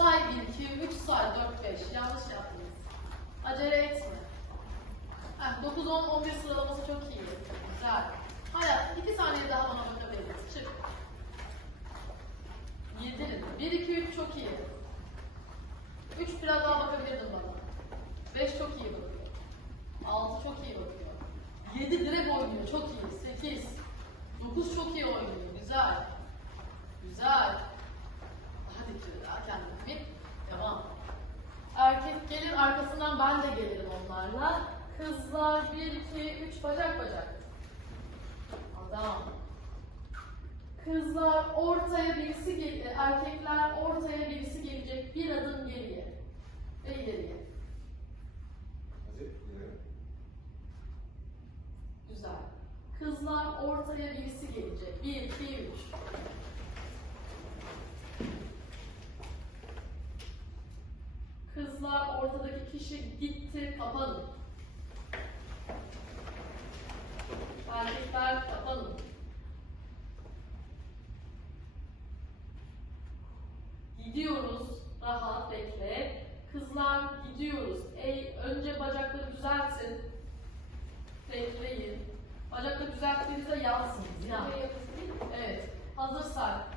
Say 1, 2, 3, say 4, 5. Yanlış yaptınız. Acele etme. Heh, 9, 10, 11 sıralaması çok iyi. Güzel. Hayat, 2 saniye daha bana bakabiliriz. Çık. 7. 1, 2, 3 çok iyi. 3 biraz daha bakabilirdin bana. 5 çok iyi bakıyor. 6 çok iyi bakıyor. 7 direkt oynuyor. Çok iyi. 8. 9 çok iyi oynuyor. Güzel. Güzel. Hadi Kübra kendini bir. Devam. Erkek gelir arkasından ben de gelirim onlarla. Kızlar 1, 2, 3 bacak bacak. Adam. Kızlar ortaya birisi gel erkekler ortaya birisi gelecek bir adım geriye ve ileriye. Güzel. Kızlar ortaya birisi gelecek. Bir, iki, üç. Kızlar ortadaki kişi gitti, kapanın. Erkekler kapanın. Gidiyoruz, rahat bekle. Kızlar gidiyoruz. Ey, önce bacakları düzeltin. Bekleyin. Bacakları düzelttiğinizde yansın. Yan. Evet. Hazırsan.